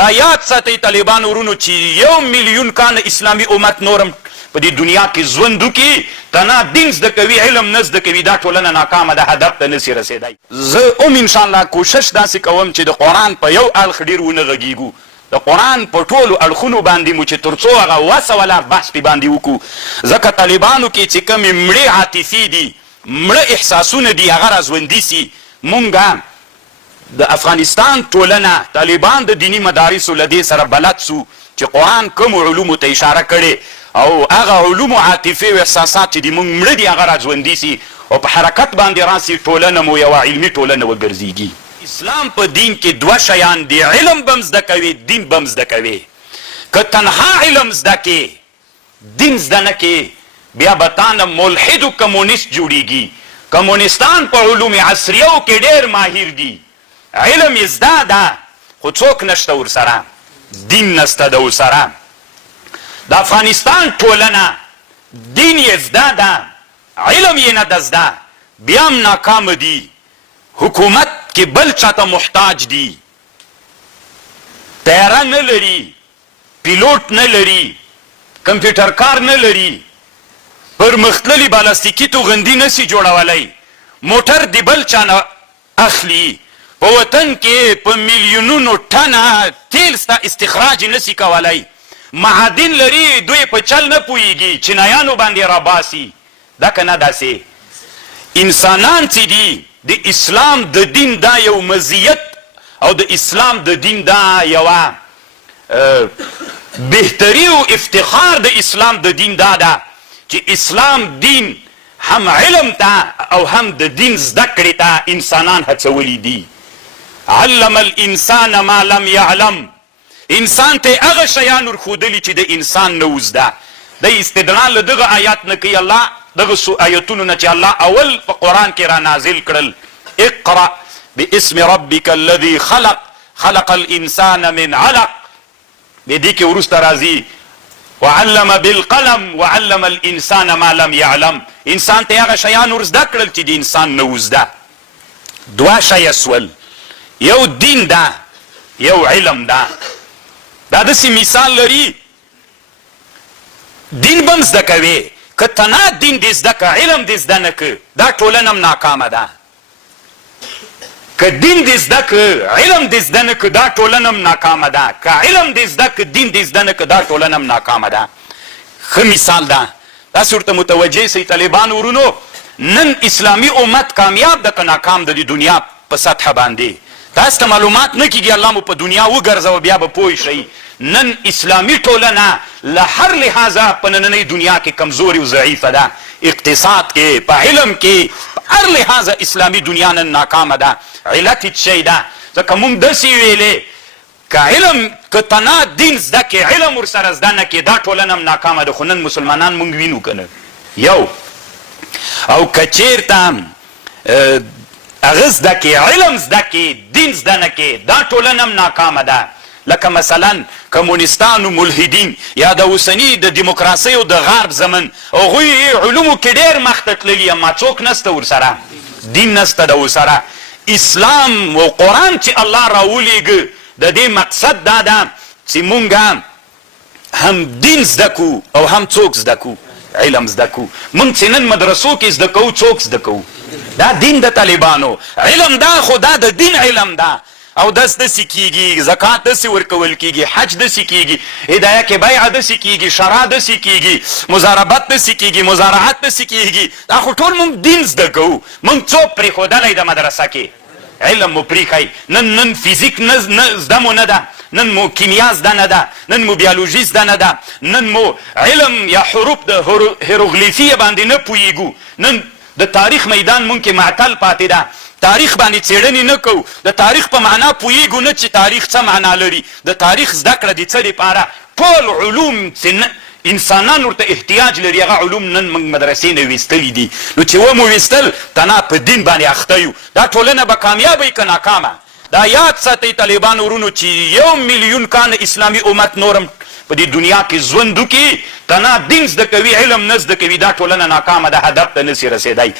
دا یاد ساتئ طالبان ورونو چې 1 میلیون کاله اسلامي امت نورم په دې دنیا کې ژوند وکړي تنا دین زده کوي علم نه زده کوي دا ټولنه ناکامه ده هدف ته نسي رسېدی زه انشاءالله کوشش داسې کوم چې د قرآن په یو اړخ ډېر ونه غږیږو د قرآن په ټولو اړخونو باندې مو چې تر څو هغه وسه ولا بحث پې باندې وکړو ځکه طالبانو کې چې کومې مړې عاطفې دي مړه احساسونه دي هغه را ژوندي سي مونږ د افغانستان ټولنه طالبان د دیني مدارسو له دې سره بلد سو چې قرآن کومو علومو ته اشاره کړې او هغه علومو عاطفې او احساسات چې دي مونږ مړه دي هغه را ژوندي سي او په حرکت باندې راسي ټولنه مو یوه علمي ټولنه وګرځېږي اسلام په دین کې دوه شیان دي علم به م زده کوي دین به م زده کوي که تنها علم زده کې دین زده نه کې بیا به تانه ملحد و کمونیست جوړیږي کمونیستان په علوم عصریو کې ډېر ماهر دي علم یې زده ده خو څوک نشته ورسره دین نسته ده ورسره د افغانستان ټولنه دین یې زده ده علم یې نه ده زده بیا هم ناکامه دي حکومت کې بل چاته محتاج دي طیاره نه لري پیلوټ نه لري کمپیوټر کار نه لري پرمختللي بالستیکي توغندي نسي جوړولی موټر د بل چا نه اخلي په وطن کې په میلیونونو ټنه تیل ستا استخراج نسي کولی معادن لري دوی په چل نه پوهیږي چینایانو باندې راباسي دا که نه داسې انسانان چې دي د اسلام د دین دا یو مزیت او د اسلام د دین دا یوه بهتري او افتخار د اسلام د دین دا ده چې اسلام دین هم علم ته او هم د دین زده کړې ته انسانان هڅولی دي علم الانسان ما لم يعلم انسان ته هغه شیان ورښودلي چې د انسان نه وزده د استدلال له دغه آیات نه کوي الله دغه آیتونو نه چې الله اول په قرآن کې را نازل کړل اقرأ باسم ربک الذي خلق خلق الانسان من علق د دې کې وروسته راځي وعلم بالقلم وعلم الانسان ما لم يعلم انسان ته هغه شیان ور زده کړل چې د انسان نه وزده دوه شیه سول یو دین ده یو علم ده دا داسې مثال لري دین به م زده کوې که تنها دین دې زده که علم دې زده نه که دا ټولنه م ناکامه ده که دین دې زده که علم دې زده نه که دا ټولنه م ناکامه ده که علم دې زده که دین دې زده نه که دا ټولنه م ناکامه ده ښه مثال ده داسې ورته متوجه سئ طالبان ورونو نن اسلامي امت کامیاب ده که ناکام ده د دنیا په سطحه باندې تاسو ته معلومات نه کېږي الله مو په دنیا وګرځوه بیا به پوه شئ نن اسلامي ټولنه له هر لحاظه په نننۍ دنیا کې کمزوري او ضعیفه ده اقتصاد کې په علم کې په هر لحاظه اسلامي دنیا نن ناکامه ده علت هېڅ شی ده ځکه موږ داسې ویلې که علم که تنها دین زده کې علم ورسره زده نه کې دا ټولنه هم ناکامه ده خو نن مسلمانان موږ وینو که نه یو او که چېرته هغه زده کې علم زده کې دین زده نه کې دا ټولنه هم ناکامه ده لکه مثلا کمونستان و ملحدین یا د اوسني د دیموکراسۍ او د غرب زمن هغوی علومو کې ډېر مخته تللي اما څوک نسته ورسره دین نسته د ورسره اسلام و قرآن چې الله راولیږه د دې مقصد دا ده چې مونږ هم دین زده کو او هم څوک زده کو علم زده کو مونږ چې نن مدرسو کې زده کوو څوک زده کوو دا دین د طالبانو علم دا خو دا د دین علم ده او داس داسې کېږي زکات داسې ورکول کېږي حج داسې کېږي هدایه کې بیعه داسې کېږي شرع داسې کېږي مزاربت داسې کېږي مزارعت داسې کېږي دا خو ټول مونږ دین زده کوو مونږ څوک پرېښودلی د مدرسه کې علم مو پرېښی نن فیزیک زده مو نه ده نن مو کیمیا زده نه ده نن مو بیولوژي زده نه ده نن مو علم یا حروف د هیروغلیفي باندې نه پوهېږو نن د تاریخ میدان مونږ کې معطل پاتې ده تاریخ باندې څېړنې نه کوو د تاریخ په معنا پوهېږو نه چې تاریخ څه معنا لري د تاریخ زده کړه د څه دپاره ټول علوم چې انسانان ورته احتیاج لري هغه علوم نن موږ مدرسې نه ویستلي دي نو چې ومو ویستل تنها په دین باندې اخته یو دا ټولنه به کامیابه که ناکامه دا یاد ساتئ طالبان ورونو چې 1 میلیون کاله اسلامي امت نورم په دې دنیا کې ژوند وکړي تنها دین زده کوي علم نه زده کوي دا ټولنه ناکامه ده هدف ته نسي رسېدی